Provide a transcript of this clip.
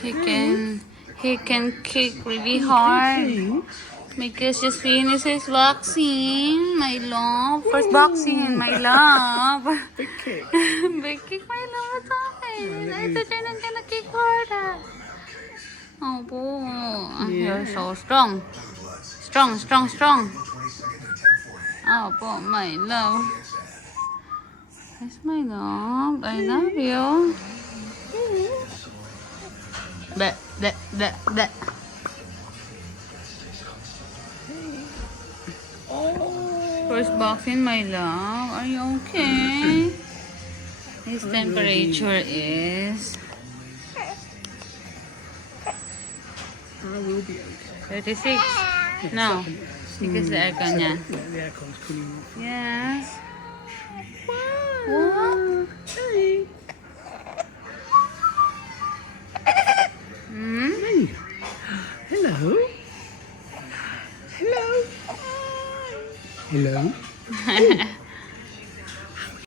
He can kick really hard because just finished his vaccine, my love. First vaccine, my love. Big kick. Big kick, my love. Sa akin. I thought you're not gonna kick harder. Oh, po. You're so strong. Strong. Oh, po, my love. Yes, my love. I love you. Bleh. First vaccine, my love. Are you okay? His temperature is I will be okay. 36. No, because the aircon niya. Yeah, the aircon's cooling off. Yes. Wow. Hey. Hmm? Hey. Hello. Hello. Hello.